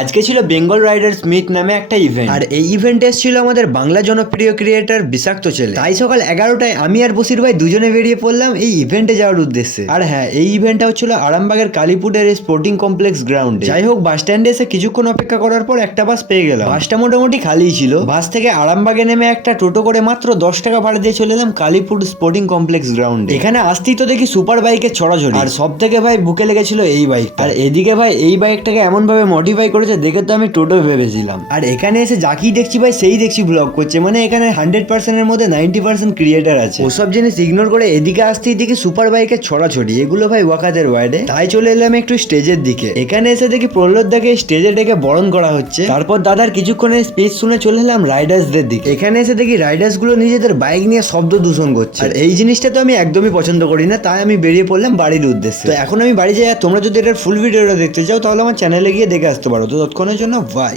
আজকে ছিল Bengal Riders meet নামে একটা ইভেন্ট, আর এই ইভেন্টে এসেছিল আমাদের বাংলা জনপ্রিয় ক্রিয়েটার বিষাক্ত ছেলে। তাই সকাল 11টায় আমি আর বসির ভাই দুজনে বেরিয়ে পড়লাম এই ইভেন্টে যাওয়ার উদ্দেশ্যে। আর হ্যাঁ, এই ইভেন্টটা হচ্ছিল আরামবাগের কালীপুরের স্পোর্টিং কমপ্লেক্স গ্রাউন্ডে। যাই হোক, বাস স্ট্যান্ডে এসে কিছুক্ষণ অপেক্ষা করার পর একটা বাস পেয়ে গেলাম। বাসটা মোটামুটি খালিই ছিল। বাস থেকে আরামবাগে নেমে একটা টোটো করে মাত্র 10 টাকা ভাড়া দিয়ে চলে এলাম কালীপুর স্পোর্টিং কমপ্লেক্স গ্রাউন্ডে। এখানে আসতেই তো দেখি সুপার বাইকের ছড়াছড়ি, আর সব থেকে ভাই বুকে লেগেছিল এই বাইক। আর এদিকে ভাই এই বাইকটাকে এমন ভাবে মডিফাই করেছে দেখে তো আমি টোটো ভেবেছিলাম। আর এখানে এসে যাকেই দেখছি ভাই সেই দেখছি ব্লগ করছে, মানে এখানে 100% এর মধ্যে 90% ক্রিয়েটার আছে। ওসব জিনিস ইগনোর করে এদিকে আসতেই দেখি সুপার বাইকের ছড়াছড়ি, এগুলো ভাই ওয়াকাতের ওয়ার্ডে। তাই চলে এলাম একটু স্টেজের দিকে। এখানে এসে দেখি প্রহ্লাদ দাকে স্টেজে ডেকে বরণ করা হচ্ছে। তারপর দাদার কিছুক্ষণের স্পিচ শুনে চলে এলাম রাইডার্সদের দিকে। এখানে এসে দেখি রাইডার্স গুলো নিজেদের বাইক নিয়ে শব্দ দূষণ করছে, আর এই জিনিসটা তো আমি একদমই পছন্দ করি না। তাই আমি বেরিয়ে পড়লাম বাড়ির উদ্দেশ্যে। তো এখন আমি বাড়ি যাই। তোমরা যদি এটার ফুল ভিডিওটা দেখতে চাও তাহলে আমার চ্যানেলে গিয়ে দেখে আসতে পারো। তো ততক্ষণের জন্য বাই।